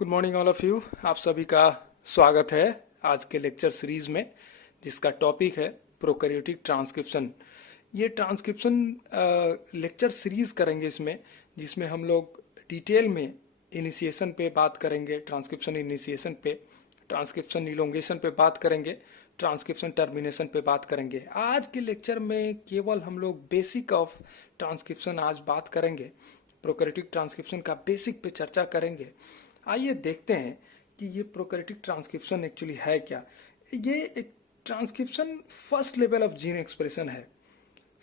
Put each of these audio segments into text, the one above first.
Good morning all of you. आप सभी का स्वागत है आज के लेक्चर सीरीज में, जिसका टॉपिक है प्रोकैरियोटिक ट्रांसक्रिप्शन। ये ट्रांसक्रिप्शन लेक्चर सीरीज करेंगे इसमें, जिसमें हम लोग डिटेल में इनिशिएशन पे बात करेंगे, ट्रांसक्रिप्शन इनिशिएशन पे, ट्रांसक्रिप्शन इलोंगेशन पे बात करेंगे, ट्रांसक्रिप्शन टर्मिनेशन पे बात करेंगे। आज के लेक्चर में केवल हम लोग बेसिक ऑफ ट्रांसक्रिप्शन आज बात करेंगे, प्रोकैरियोटिक ट्रांसक्रिप्शन का बेसिक पे चर्चा करेंगे। आइए देखते हैं कि ये प्रोकैरियोटिक ट्रांसक्रिप्शन एक्चुअली है क्या। ये एक transcription first level of gene expression है।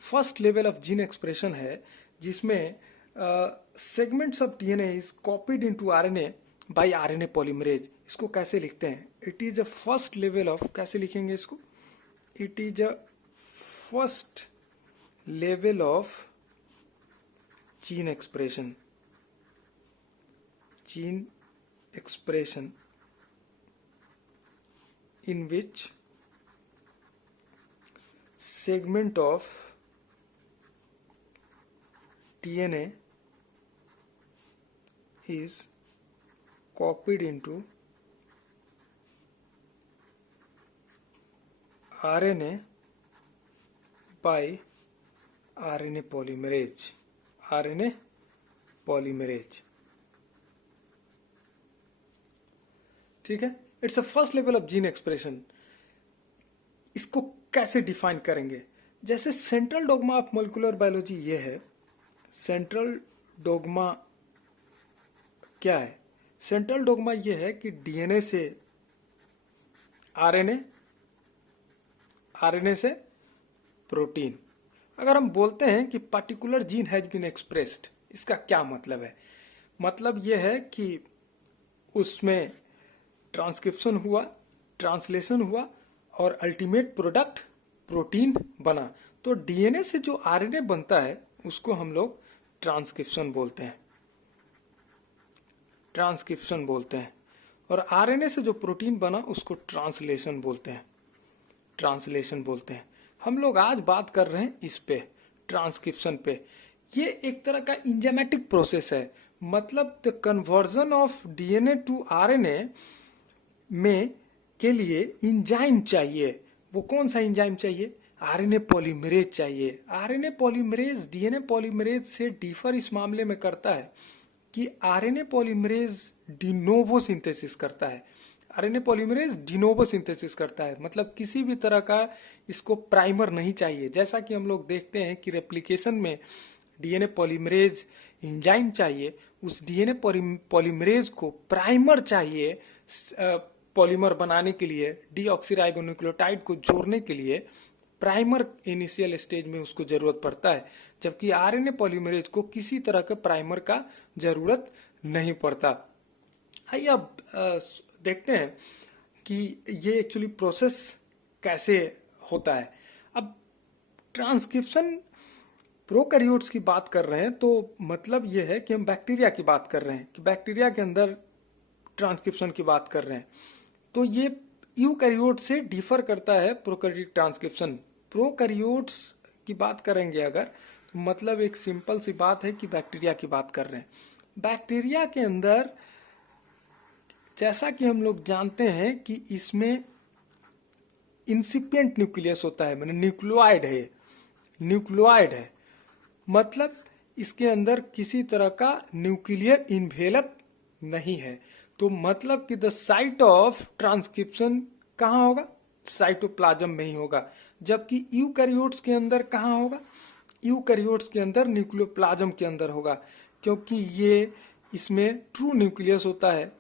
First level of gene expression है जिसमें segments of DNA is copied into RNA by RNA polymerase. इसको कैसे लिखते हैं? It is a first level of, कैसे लिखेंगे इसको? It is a first level of gene expression, gene expression in which segment of DNA is copied into RNA by RNA polymerase, RNA polymerase। ठीक है, it's a first level of gene expression. इसको कैसे define करेंगे? जैसे central dogma of molecular biology ये है। Central dogma क्या है? सेंट्रल डोग्मा ये है कि डीएनए से आरएनए, आरएनए से प्रोटीन। अगर हम बोलते हैं कि particular gene has been expressed, इसका क्या मतलब है? मतलब यह है कि उसमें ट्रांसक्रिप्शन हुआ, ट्रांसलेशन हुआ और अल्टीमेट प्रोडक्ट प्रोटीन बना। तो डीएनए से जो आरएनए बनता है उसको हम लोग ट्रांसक्रिप्शन बोलते हैं, ट्रांसक्रिप्शन बोलते हैं। और आरएनए से जो प्रोटीन बना उसको ट्रांसलेशन बोलते हैं, ट्रांसलेशन बोलते हैं। हम लोग आज बात कर रहे हैं इस पे, ट्रांसक्रिप्शन पे। ये एक तरह का इंजाइमेटिक प्रोसेस है, मतलब the conversion of DNA to RNA में के लिए इंजाइम चाहिए। वो कौन सा इंजाइम चाहिए? आरएनए पॉलीमरेज चाहिए। आरएनए पॉलीमरेज डीएनए पॉलीमरेज से डिफर इस मामले में करता है कि आरएनए पॉलीमरेज डिनोवो सिंथेसिस करता है। आरएनए पॉलीमरेज डिनोवो सिंथेसिस करता है, मतलब किसी भी तरह का इसको प्राइमर नहीं चाहिए। जैसा कि हम लोग देखते हैं कि रेप्लिकेशन में डीएनए पॉलीमरेज इंजाइम चाहिए, उस डीएनए पॉलीमरेज को प्राइमर चाहिए पॉलीमर बनाने के लिए, डीऑक्सीराइबोन्यूक्लियोटाइड को जोड़ने के लिए प्राइमर इनिशियल स्टेज में उसको जरूरत पड़ता है। जबकि आरएनए पॉलीमरेज को किसी तरह के प्राइमर का जरूरत नहीं पड़ता। आइए अब देखते हैं कि ये एक्चुअली प्रोसेस कैसे होता है। अब ट्रांसक्रिप्शन प्रोकैरियोट्स की बात कर रहे हैं तो मतलब ये है कि हम बैक्टीरिया की बात कर रहे हैं, कि बैक्टीरिया के अंदर ट्रांसक्रिप्शन की बात कर रहे हैं। तो ये यूकैरियोट से डिफर करता है प्रोकैरियोटिक ट्रांसक्रिप्शन। प्रोकैरियोट्स की बात करेंगे अगर, तो मतलब एक सिंपल सी बात है कि बैक्टीरिया की बात कर रहे हैं। बैक्टीरिया के अंदर जैसा कि हम लोग जानते हैं कि इसमें इंसिपिएंट न्यूक्लियस होता है, माने न्यूक्लियोइड है, न्यूक्लियोइड है, मतलब इसके अंदर किसी तरह का न्यूक्लियर इन्वेलप नहीं है। तो मतलब कि द साइट ऑफ ट्रांसक्रिप्शन कहाँ होगा? साइटोप्लाज्म में ही होगा। जबकि यूकैरियोट्स के अंदर कहाँ होगा? यूकैरियोट्स के अंदर न्यूक्लियोप्लाज्म के अंदर होगा, क्योंकि ये इसमें ट्रू न्यूक्लियस होता है।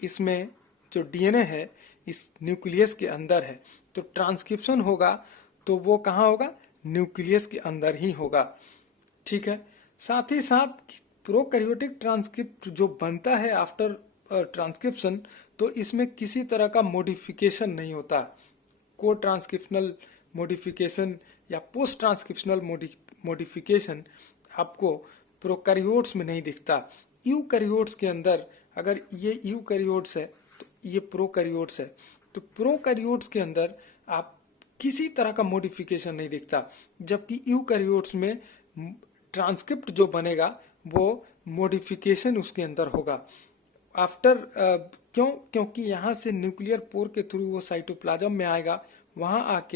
इसमें जो डीएनए है इस न्यूक्लियस के अंदर है, तो ट्रांसक्रिप्शन होगा तो वो कहाँ होगा? न्यूक्लियस के अंदर ही होगा। ठीक है, साथ ही साथ प्रोकैरियोटिक ट्रांसक्रिप्ट जो बनता है आफ्टर ट्रांसक्रिप्शन, तो इसमें किसी तरह का मॉडिफिकेशन नहीं होता। को ट्रांसक्रिप्शनल मॉडिफिकेशन या पोस्ट ट्रांसक्रिप्शनल मॉडिफिकेशन आपको प्रोकैरियोट्स में नहीं दिखता। यूकैरियोट्स के अंदर, अगर ये यूकैरियोट्स है तो ये प्रोकैरियोट्स है, तो प्रोकैरियोट्स के अंदर आप किसी तरह का मॉडिफिकेशन नहीं दिखता। जबकि यूकैरियोट्स में ट्रांसक्रिप्ट जो बनेगा वो मॉडिफिकेशन उसके अंदर होगा। आफ्टर क्योंकि यहाँ से न्यूक्लियर पोर के थ्रू वो साइटोप्लाज्म में आएगा, वहाँ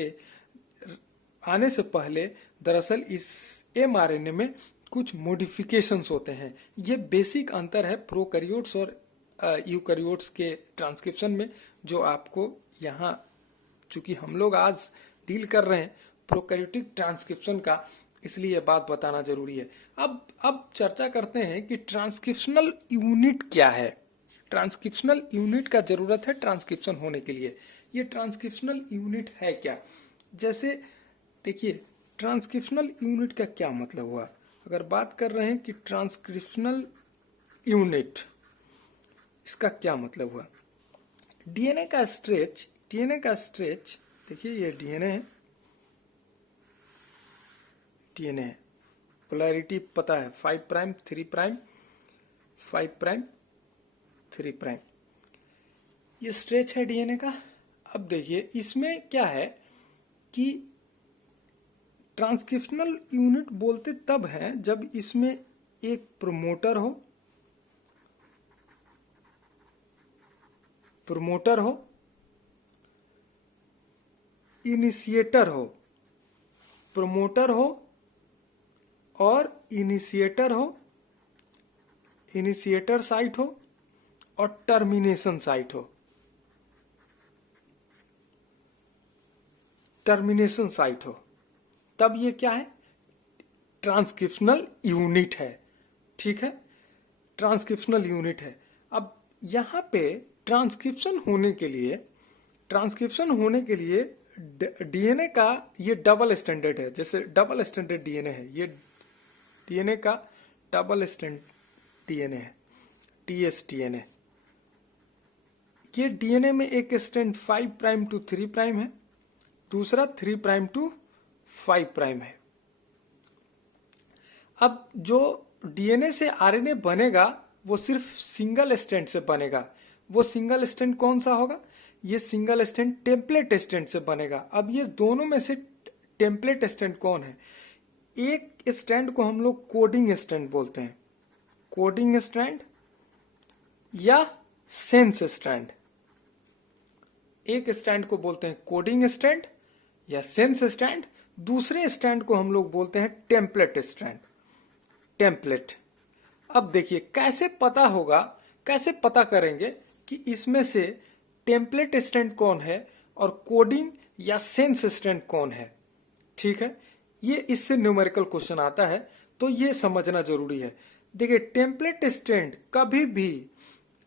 आने से पहले दरअसल इस mRNA में कुछ मॉडिफिकेशंस होते हैं। ये बेसिक अंतर है प्रोकैरियोट्स और यूकैरियोट्स के ट्रांसक्रिप्शन में, जो आपको यहाँ, चूंकि हम लोग आज डील कर रहे हैं प्रोकैरियोटिक ट्रांसक्रिप्शन का, इसलिए ये बात बताना जरूरी है। अब चर्चा करते हैं कि ट्रांसक्रिप्शनल यूनिट क्या है। ट्रांसक्रिप्शनल यूनिट का जरूरत है ट्रांसक्रिप्शन होने के लिए। ये ट्रांसक्रिप्शनल यूनिट है क्या? जैसे देखिए, ट्रांसक्रिप्शनल यूनिट का क्या मतलब हुआ। अगर बात कर रहे हैं कि ट्रांसक्रिप्शनल यूनिट, इसका क्या मतलब हुआ। डीएनए का स्ट्रेच देखिए, ये डीएनए है, पोलैरिटी पता है 5 प्राइम 3 प्राइम 5 प्राइम 3 प्राइम, ये स्ट्रेच है डीएनए का। अब देखिए इसमें क्या है कि ट्रांसक्रिप्शनल यूनिट बोलते तब है जब इसमें एक प्रमोटर हो, इनिशिएटर हो, प्रमोटर हो और इनिशिएटर साइट हो और टर्मिनेशन साइट हो, तब ये क्या है? ट्रांसक्रिप्शनल यूनिट है। ठीक है, ट्रांसक्रिप्शनल यूनिट है। अब यहाँ पे ट्रांसक्रिप्शन होने के लिए डीएनए का ये डबल स्टैंडर्ड है। जैसे डबल स्टैंडर्ड डीएनए है, ये डीएनए का डबल स्टैंडर्ड डीएनए है, टीएसडीएनए। ये डीएनए में एक स्टैंड 5 प्राइम टू 3 प्राइम है, दूसरा 3 प्राइम टू 5 प्राइम है। अब जो डीएनए से आरएनए बनेगा वो सिर्फ सिंगल स्टैंड से बनेगा। वो सिंगल स्टैंड कौन सा होगा? ये सिंगल स्टैंड टेम्पलेट स्टैंड से बनेगा। अब ये दोनों में से टेम्पलेट स्टैंड कौन है? एक स्टैंड को हम लोग कोडिंग स्टैंड बोलते हैं, कोडिंग स्टैंड या सेंस स्टैंड। एक स्टैंड को बोलते हैं कोडिंग स्टैंड या सेंस स्टैंड, दूसरे स्टैंड को हम लोग बोलते हैं टेम्पलेट स्टैंड, टेम्पलेट। अब देखिए कैसे पता करेंगे कि इसमें से टेम्पलेट स्टैंड कौन है और कोडिंग या सेंस स्टैंड कौन है। ठीक है, ये इससे न्यूमेरिकल क्वेश्चन आता है, तो ये समझना जरूरी है। देखिए टेम्पलेट स्टैंड कभी भी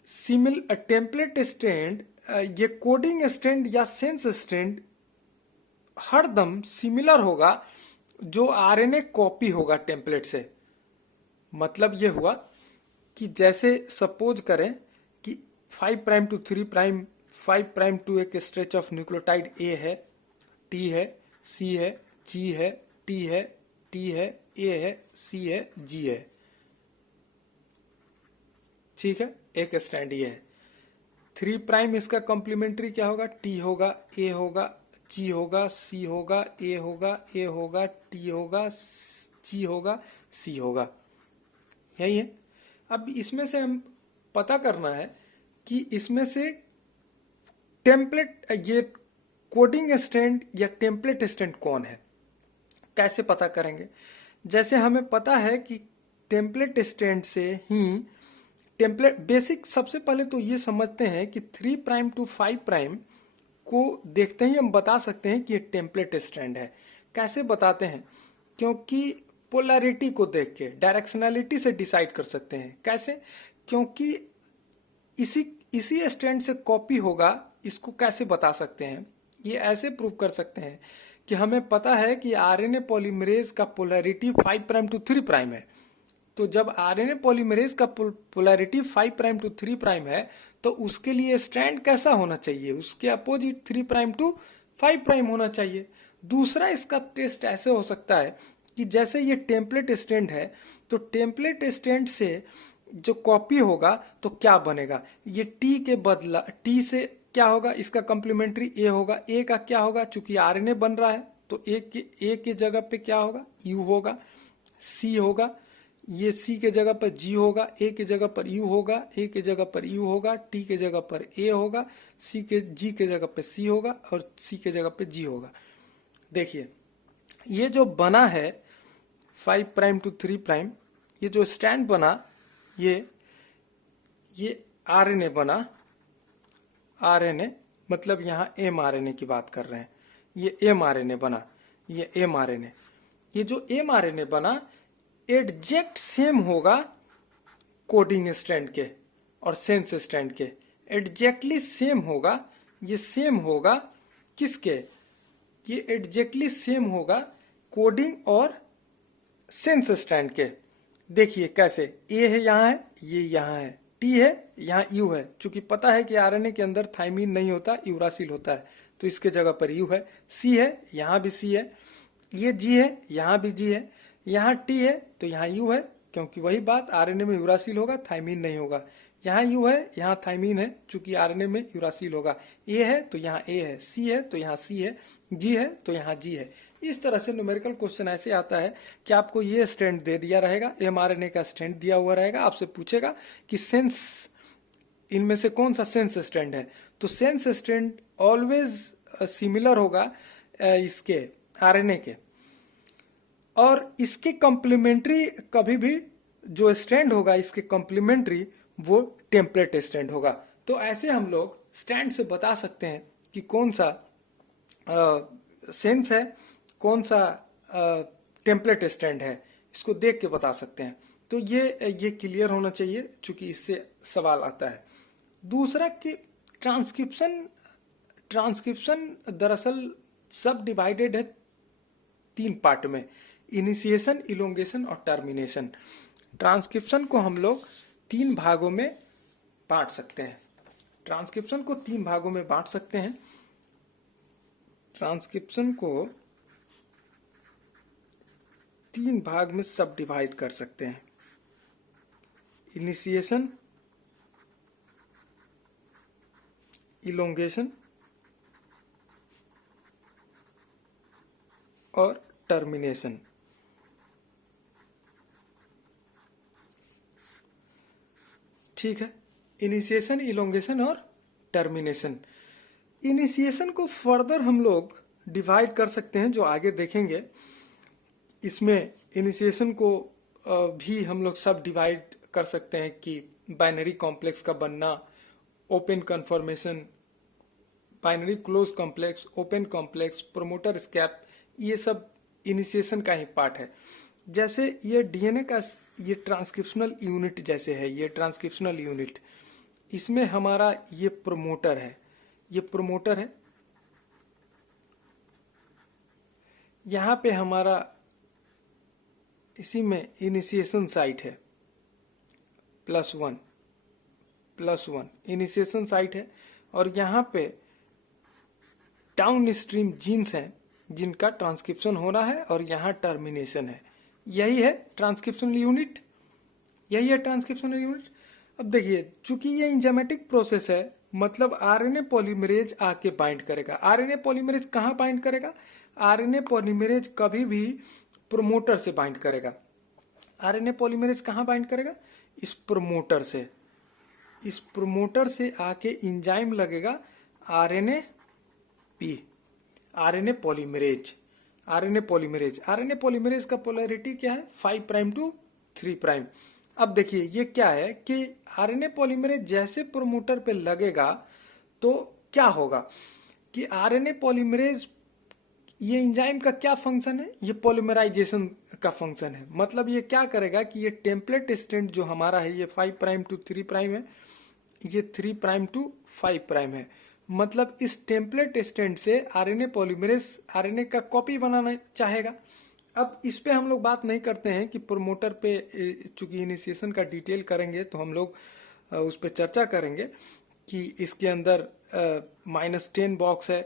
टेम्पलेट स्टैंड, ये कोडिंग स्टैंड या सेंस स्टैंड हरदम सिमिलर होगा जो आरएनए कॉपी होगा टेम्पलेट से। मतलब ये हुआ कि जैसे सपोज करें कि 5 prime to 3 prime 5 prime to एक स्ट्रेच ऑफ न्यूक्लियोटाइड ए है, टी है, सी है, जी है, टी है, टी है, ए है, सी है, जी है। ठीक है, एक स्टैंड ये है। 3 प्राइम इसका कॉम्प्लीमेंट्री क्या होगा? टी होगा, ए होगा, जी होगा, सी होगा, ए होगा, ए होगा, टी होगा, जी होगा, सी होगा। यही है। अब इसमें से हम पता करना है कि इसमें से टेम्पलेट, ये कोडिंग स्टैंड या टेम्पलेट स्टैंड कौन है। कैसे पता करेंगे? जैसे हमें पता है कि टेम्पलेट स्टैंड से ही टेम्पलेट बेसिक, सबसे पहले तो ये समझते हैं कि 3 प्राइम टू 5 प्राइम को देखते ही हम बता सकते हैं कि ये टेम्पलेट स्टैंड है। कैसे बताते हैं? क्योंकि पोलैरिटी को देख के, डायरेक्शनैलिटी से डिसाइड कर सकते हैं। कैसे? क्योंकि इसी स्टैंड से कॉपी होगा। इसको कैसे बता सकते हैं? ये ऐसे प्रूव कर सकते हैं कि हमें पता है कि आरएनए पॉलीमरेज का पोलैरिटी 5 प्राइम टू 3 प्राइम है। तो जब आरएनए पॉलीमरेज का पोलैरिटी 5 प्राइम टू 3 प्राइम है तो उसके लिए स्टैंड कैसा होना चाहिए? उसके अपोजिट 3 प्राइम टू 5 प्राइम होना चाहिए। दूसरा इसका टेस्ट ऐसे हो सकता है कि जैसे ये टेम्पलेट स्टैंड है तो टेम्पलेट स्टैंड से जो कॉपी होगा तो क्या बनेगा? ये टी के बदला, टी से क्या होगा? इसका कॉम्प्लीमेंट्री ए होगा। ए का क्या होगा? चूंकि आरएनए बन रहा है तो ए के जगह पे क्या होगा? यू होगा, सी होगा, ये सी के जगह पर जी होगा, ए के जगह पर यू होगा, ए के जगह पर यू होगा, टी के जगह पर ए होगा, जी के जगह पर सी होगा और सी के जगह पर जी होगा। देखिए ये जो बना है 5 प्राइम टू 3 प्राइम, ये जो स्टैंड बना, ये आरएनए बना। आरएनए मतलब यहाँ एमआरएनए की बात कर रहे हैं। ये एमआरएनए बना, ये एमआरएनए। ये जो एमआरएनए बना एग्जैक्ट सेम होगा कोडिंग स्ट्रैंड के और सेंस स्ट्रैंड के, एग्जैक्टली सेम होगा। ये सेम होगा किसके? ये एग्जैक्टली सेम होगा कोडिंग और सेंस स्ट्रैंड के। देखिए कैसे, ए है यहाँ है, ये यहाँ है, टी है, यहाँ यू है। चूंकि पता है कि आरएनए के अंदर थाइमीन नहीं होता, यूरासिल होता है, तो इसके जगह पर यू है। सी है, यहाँ भी सी है। ये जी है, यहाँ भी जी है। यहाँ टी है तो यहाँ यू है, क्योंकि वही बात, आरएनए में यूरासिल होगा, थाइमीन नहीं होगा। यहाँ यू है, यहाँ थाइमीन है, चूंकि आरएनए में यूरासिल होगा। ए है तो यहाँ ए है, सी है तो यहाँ सी है, जी है तो यहाँ जी है। इस तरह से न्यूमेरिकल क्वेश्चन ऐसे आता है कि आपको ये स्ट्रैंड दे दिया रहेगा, एमआरएनए का स्ट्रैंड दिया हुआ रहेगा, आपसे पूछेगा कि सेंस इनमें से कौन सा सेंस स्ट्रैंड है, तो सेंस स्ट्रैंड ऑलवेज सिमिलर होगा इसके आरएनए के, और इसके कॉम्प्लीमेंट्री कभी भी जो स्ट्रैंड होगा इसके कॉम्प्लीमेंट्री वो टेम्पलेट स्ट्रैंड होगा। तो ऐसे हम लोग स्ट्रैंड से बता सकते हैं कि कौन सा सेंस है, कौन सा टेम्पलेट स्ट्रैंड है, इसको देख के बता सकते हैं। तो ये क्लियर होना चाहिए, चूंकि इससे सवाल आता है। दूसरा कि ट्रांसक्रिप्शन दरअसल सब डिवाइडेड है 3 पार्ट में, इनिशिएशन, इलोंगेशन और टर्मिनेशन। ट्रांसक्रिप्शन को हम लोग 3 भागों में बांट सकते हैं। ट्रांसक्रिप्शन को 3 भागों में बांट सकते हैं। ट्रांसक्रिप्शन को 3 भाग में सब डिवाइड कर सकते हैं, इनिशिएशन, इलोंगेशन और टर्मिनेशन। ठीक है, इनिशिएशन, इलोंगेशन और टर्मिनेशन। इनिशिएशन को फर्दर हम लोग डिवाइड कर सकते हैं, जो आगे देखेंगे। इसमें इनिशिएशन को भी हम लोग सब डिवाइड कर सकते हैं कि बाइनरी कॉम्प्लेक्स का बनना, open conformation, binary close complex, open complex, promoter escape, ये सब इनिशिएशन का ही पार्ट है। जैसे ये डीएनए का ये ट्रांसक्रिप्शनल यूनिट जैसे है, ये ट्रांसक्रिप्शनल यूनिट, इसमें हमारा ये प्रोमोटर है, ये प्रोमोटर है। यहाँ पे हमारा इसी में इनिशिएशन साइट है, +1 इनिशिएशन साइट है, और यहाँ पे डाउन स्ट्रीम जीन्स हैं जिनका ट्रांसक्रिप्शन हो रहा है, और यहाँ टर्मिनेशन है। यही है ट्रांसक्रिप्शनल यूनिट, यही है ट्रांसक्रिप्शनल यूनिट। अब देखिए, चूंकि ये इंजाइमेटिक प्रोसेस है, मतलब आरएनए पॉलीमरेज आके बाइंड करेगा। आरएनए पॉलीमरेज कहाँ बाइंड करेगा? आरएनए पॉलीमरेज कभी भी प्रोमोटर से बाइंड करेगा। आरएनए पॉलीमरेज कहाँ बाइंड करेगा? इस प्रोमोटर से। इस प्रोमोटर से आके इंजाइम लगेगा आरएनए पॉलीमरेज। आरएनए पॉलीमरेज का पोलैरिटी क्या है? 5 प्राइम टू 3 प्राइम। अब देखिए ये क्या है कि आरएनए पॉलीमरेज जैसे प्रोमोटर पे लगेगा तो क्या होगा कि आरएनए पॉलीमरेज, ये एंजाइम का क्या फंक्शन है? ये पॉलीमराइजेशन का फंक्शन है। मतलब ये क्या करेगा कि ये टेम्पलेट स्ट्रैंड जो हमारा है, ये 5 प्राइम टू 3 प्राइम है, ये 3 प्राइम टू 5 प्राइम है। मतलब इस टेम्पलेट स्ट्रैंड से आरएनए पॉलीमरेज आरएनए का कॉपी बनाना चाहेगा। अब इस पे हम लोग बात नहीं करते हैं कि प्रोमोटर पे, चूंकि इनिशिएशन का डिटेल करेंगे तो हम लोग उस पर चर्चा करेंगे कि इसके अंदर -10 बॉक्स है।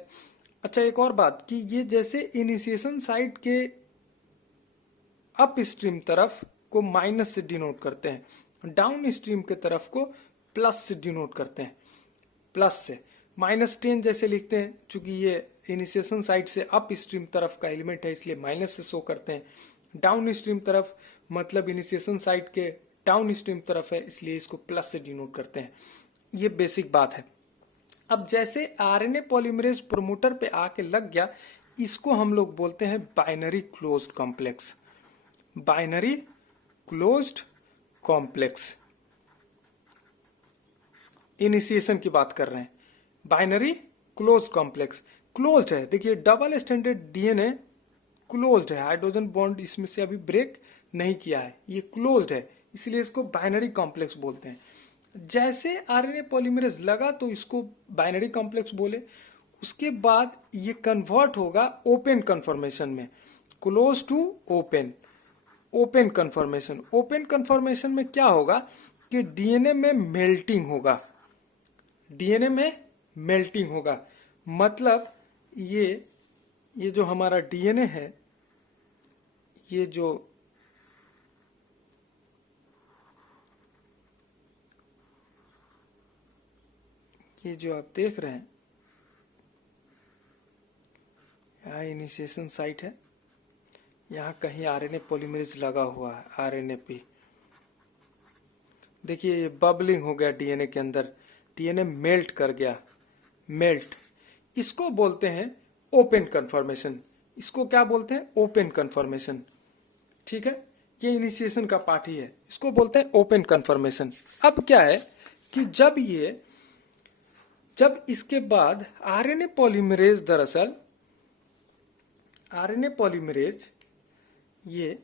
अच्छा, एक और बात कि ये जैसे इनिशिएशन साइट के अप स्ट्रीम तरफ को माइनस से डिनोट करते हैं, डाउन स्ट्रीम के तरफ को प्लस से डिनोट करते हैं, प्लस से। -10 जैसे लिखते हैं, चूंकि ये इनिशिएशन साइट से अप स्ट्रीम तरफ का एलिमेंट है इसलिए माइनस से शो करते हैं। डाउन स्ट्रीम तरफ मतलब इनिशिएशन साइट के डाउन स्ट्रीम तरफ है, इसलिए इसको प्लस से डिनोट करते हैं। ये बेसिक बात है। अब जैसे आरएनए पॉलीमरेज प्रोमोटर पे आके लग गया, इसको हम लोग बोलते हैं binary closed complex. Binary closed complex, initiation की बात कर रहे हैं। बाइनरी क्लोज्ड कॉम्प्लेक्स क्लोज्ड है, देखिए डबल स्टैंडर्ड डीएनए क्लोज्ड है, हाइड्रोजन बॉन्ड इसमें से अभी ब्रेक नहीं किया है, ये क्लोज्ड है, इसलिए इसको बाइनरी कॉम्प्लेक्स बोलते हैं। जैसे आरएनए पॉलीमरेज लगा तो इसको बाइनरी कॉम्प्लेक्स बोले, उसके बाद ये कन्वर्ट होगा ओपन कन्फर्मेशन में, close to open, open conformation. Open conformation में क्या होगा कि डीएनए में मेल्टिंग होगा, डीएनए में मेल्टिंग होगा, मतलब ये जो हमारा डीएनए है, ये जो आप देख रहे हैं, यहाँ इनिशिएशन साइट है, यहाँ कहीं आरएनए पॉलीमरेज लगा हुआ है, आरएनए पे देखिए ये बबलिंग हो गया डीएनए के अंदर, डीएनए मेल्ट कर गया, मेल्ट, इसको बोलते हैं ओपन कन्फर्मेशन। इसको क्या बोलते हैं? Open conformation. ठीक है, ये इनिशिएशन का पार्ट ही है, इसको बोलते हैं ओपन कन्फर्मेशन। अब क्या है कि जब इसके बाद आरएनए पॉलीमरेज, दरअसल आरएनए पॉलीमरेज, ये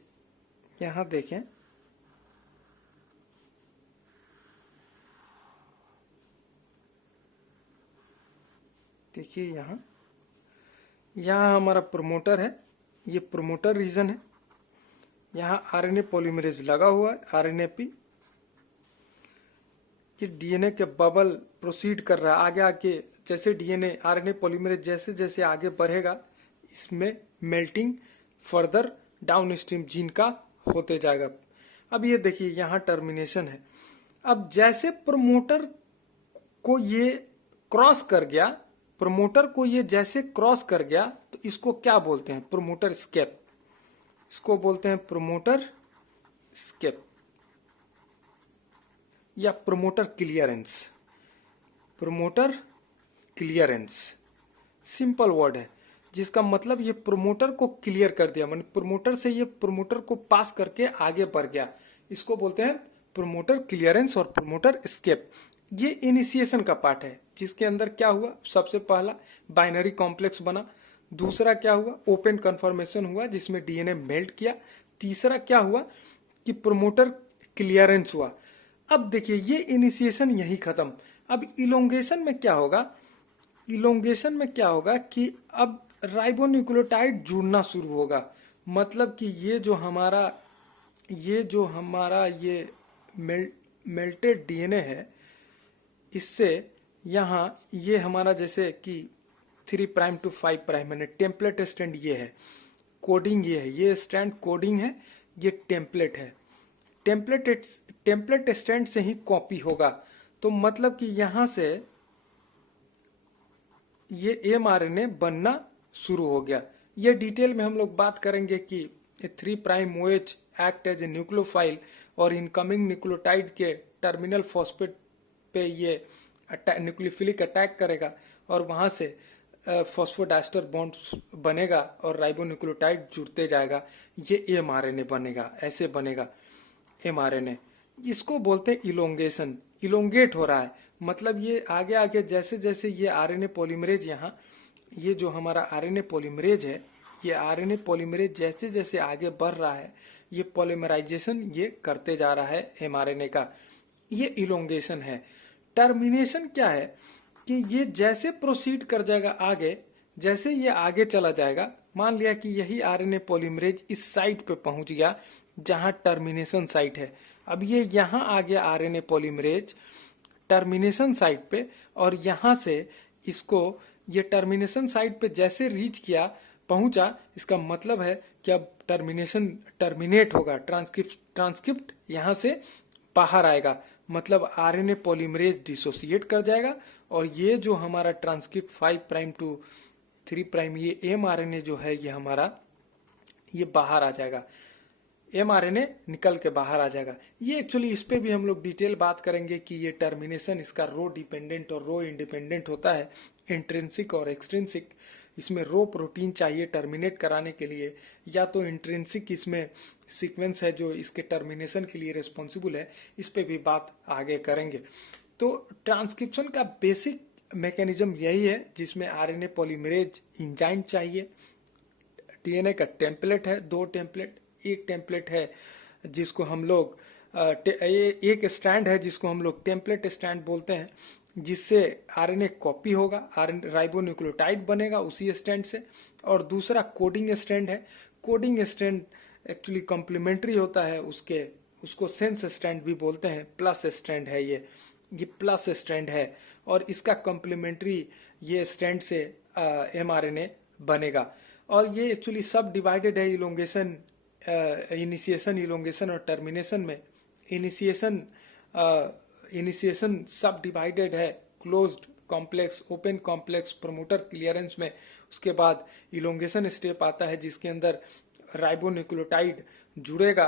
यहां देखें, देखिए यहां हमारा प्रोमोटर है, ये प्रोमोटर रीजन है, यहाँ आरएनए पॉलीमरेज लगा हुआ है, आरएनए पी, ये डीएनए के बबल प्रोसीड कर रहा है आगे आके, जैसे डीएनए आरएनए पॉलीमरेज जैसे जैसे आगे बढ़ेगा, इसमें melting further down stream gene का होते जाएगा। अब ये देखिए यहाँ टर्मिनेशन है। अब जैसे प्रोमोटर को ये क्रॉस कर गया, प्रोमोटर को ये जैसे क्रॉस कर गया, तो इसको क्या बोलते हैं? प्रोमोटर स्केप, इसको बोलते हैं प्रोमोटर स्केप या promoter clearance. Promoter clearance simple word है, जिसका मतलब ये प्रोमोटर को क्लियर कर दिया, मतलब प्रोमोटर से ये प्रोमोटर को पास करके आगे बढ़ गया, इसको बोलते हैं प्रोमोटर क्लियरेंस और प्रोमोटर एस्केप। ये इनिशिएशन का पार्ट है, जिसके अंदर क्या हुआ, सबसे पहला बाइनरी कॉम्प्लेक्स बना, दूसरा क्या हुआ, ओपन कन्फर्मेशन हुआ जिसमें डीएनए मेल्ट किया, तीसरा क्या हुआ कि प्रोमोटर क्लियरेंस हुआ। अब देखिए ये इनिशिएशन यही खत्म। अब इलोंगेशन में क्या होगा, इलोंगेशन में क्या होगा कि अब राइबोन्यूक्लियोटाइड जुड़ना शुरू होगा, मतलब कि ये जो हमारा ये मेल्टेड डीएनए है, इससे यहाँ ये हमारा जैसे कि 3 प्राइम टू 5 प्राइम, मैंने टेम्पलेट स्टैंड ये है, कोडिंग ये है, ये स्टैंड कोडिंग है, ये टेम्पलेट है, टेम्पलेट स्टैंड से ही कॉपी होगा। तो मतलब कि यहाँ से ये एमआरएनए बनना शुरू हो गया। ये डिटेल में हम लोग बात करेंगे कि 3 prime OH act as a nucleophile और इनकमिंग न्यूक्लियोटाइड के टर्मिनल फॉस्फेट पे ये न्यूक्लियोफिलिक अटैक करेगा और वहां से फॉस्फोडाइस्टर बॉन्ड बनेगा और राइबोन्यूक्लियोटाइड जुड़ते जाएगा, ये एमआरएनए बनेगा, ऐसे बनेगा एमआरएनए। इसको बोलते हैं इलोंगेशन, इलोंगेट हो रहा है, मतलब ये आगे आगे जैसे जैसे ये आरएनए पॉलीमरेज, यहाँ ये जो हमारा आरएनए पॉलीमरेज है, ये आरएनए पॉलीमरेज जैसे जैसे आगे बढ़ रहा है, ये पॉलीमराइजेशन ये करते जा रहा है एमआरएनए का, ये इलोंगेशन है। टर्मिनेशन क्या है कि ये जैसे प्रोसीड कर जाएगा आगे, जैसे ये आगे चला जाएगा, मान लिया कि यही आरएनए पॉलीमरेज इस साइट पे पहुंच गया जहां टर्मिनेशन साइट है, अब ये यहाँ आ गया आरएनए पॉलीमरेज टर्मिनेशन साइट पे, और यहाँ से इसको ये टर्मिनेशन साइट पे जैसे रीच किया, पहुंचा, इसका मतलब है कि अब टर्मिनेशन टर्मिनेट होगा, ट्रांसक्रिप्ट यहाँ से बाहर आएगा, मतलब आरएनए पॉलीमरेज डिसोसिएट कर जाएगा और ये जो हमारा ट्रांसक्रिप्ट 5 प्राइम टू 3 प्राइम ये एमआरएनए जो है ये हमारा ये बाहर आ जाएगा। mRNA निकल के बाहर आ जाएगा। ये एक्चुअली इस पे भी हम लोग डिटेल बात करेंगे कि ये टर्मिनेशन इसका रो डिपेंडेंट और रो इंडिपेंडेंट होता है, इंट्रिंसिक और एक्सट्रिंसिक। इसमें रो प्रोटीन चाहिए टर्मिनेट कराने के लिए, या तो इंट्रिंसिक इसमें सीक्वेंस है जो इसके टर्मिनेशन के लिए रिस्पॉन्सिबल है। इस पे भी बात आगे करेंगे। तो ट्रांसक्रिप्शन का बेसिक मैकेनिज्म यही है, जिसमें आरएनए पॉलीमरेज इंजाइम चाहिए, डीएनए का टेम्पलेट है, 2 टेम्पलेट, एक टेम्पलेट है जिसको हम लोग एक स्टैंड है जिसको हम लोग टेम्पलेट स्टैंड बोलते हैं, जिससे आरएनए कॉपी होगा, राइबोन्यूक्लियोटाइड बनेगा उसी स्टैंड से। और दूसरा कोडिंग स्टैंड है। कोडिंग स्टैंड एक्चुअली कॉम्प्लीमेंट्री होता है उसको सेंस स्टैंड भी बोलते हैं। प्लस स्टैंड है ये प्लस स्टैंड है, और इसका कॉम्प्लीमेंट्री ये स्टैंड से mRNA बनेगा। और ये एक्चुअली सब डिवाइडेड है इलोंगेशन, इनिशिएशन, इलोंगेशन और टर्मिनेशन में। इनिशिएशन सब डिवाइडेड है closed complex, open complex, promoter clearance में। उसके बाद इलोंगेशन स्टेप आता है जिसके अंदर राइबोन्यूक्लियोटाइड जुड़ेगा।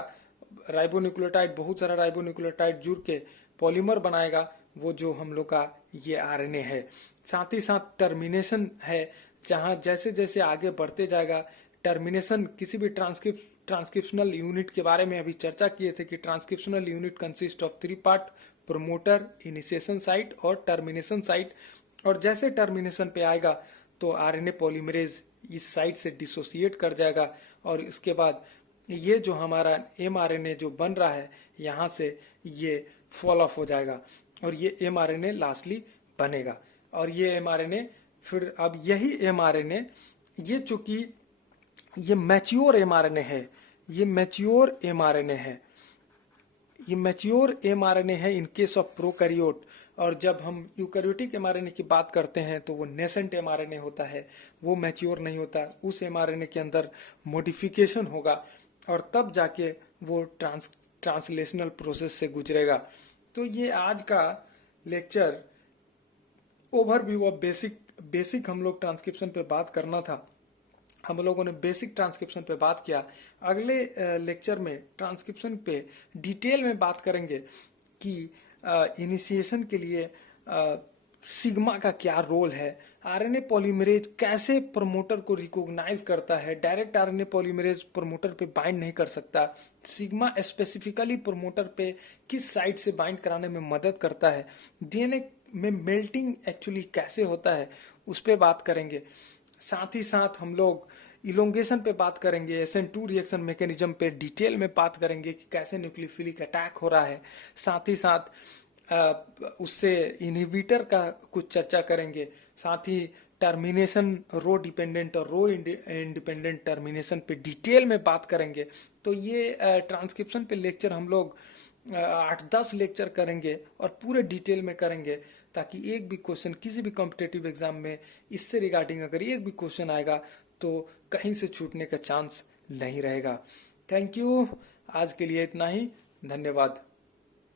राइबोन्यूक्लियोटाइड, बहुत सारा राइबोन्यूक्लियोटाइड जुड़ के पॉलीमर बनाएगा, वो जो हम लोग का ये आरएनए है। साथ ही साथ टर्मिनेशन है, जहाँ जैसे जैसे आगे बढ़ते जाएगा टर्मिनेशन, किसी भी ट्रांसक्रिप्शनल यूनिट के बारे में अभी चर्चा किए थे कि transcriptional unit consist of 3 part, promoter, initiation site और टर्मिनेशन साइट। और जैसे टर्मिनेशन पे आएगा तो आरएनए पॉलीमरेज इस साइट से डिसोसिएट कर जाएगा, और इसके बाद ये जो हमारा mRNA जो बन रहा है यहाँ से ये फॉल ऑफ हो जाएगा, और ये mRNA लास्टली बनेगा। और ये mRNA फिर अब यही mRNA, ये चूंकि ये मैच्योर mRNA है, ये मैच्योर mRNA है, ये मैच्योर mRNA है इन केस ऑफ प्रोकैरियोट। और जब हम यूकैरियोटिक mRNA की बात करते हैं तो वो नेसेंट mRNA होता है, वो मैच्योर नहीं होता। उस mRNA के अंदर मॉडिफिकेशन होगा और तब जाके वो ट्रांसलेशनल प्रोसेस से गुजरेगा। तो ये आज का लेक्चर ओवरव्यू ऑफ बेसिक हम लोग ट्रांसक्रिप्शन पे बात करना था। हम लोगों ने बेसिक ट्रांसक्रिप्शन पे बात किया। अगले लेक्चर में ट्रांसक्रिप्शन पे डिटेल में बात करेंगे कि इनिशिएशन के लिए सिग्मा का क्या रोल है, आरएनए पॉलीमरेज कैसे प्रमोटर को रिकॉग्नाइज करता है। डायरेक्ट आरएनए पॉलीमरेज प्रमोटर पे बाइंड नहीं कर सकता, सिग्मा स्पेसिफिकली प्रमोटर पे किस साइड से बाइंड कराने में मदद करता है, डीएनए में मेल्टिंग एक्चुअली कैसे होता है उस पर बात करेंगे। साथ ही साथ हम लोग इलोंगेशन पे बात करेंगे, SN2 रिएक्शन मैकेनिज्म पे डिटेल में बात करेंगे कि कैसे न्यूक्लियोफिलिक अटैक हो रहा है। साथ ही साथ उससे इनहिबिटर का कुछ चर्चा करेंगे। साथ ही टर्मिनेशन, रो डिपेंडेंट और रो इंडिपेंडेंट टर्मिनेशन पे डिटेल में बात करेंगे। तो ये ट्रांसक्रिप्शन पे लेक्चर हम लोग 8-10 लेक्चर करेंगे और पूरे डिटेल में करेंगे, ताकि एक भी क्वेश्चन किसी भी कॉम्पिटेटिव एग्जाम में इससे रिगार्डिंग अगर एक भी क्वेश्चन आएगा तो कहीं से छूटने का चांस नहीं रहेगा। थैंक यू, आज के लिए इतना ही, धन्यवाद।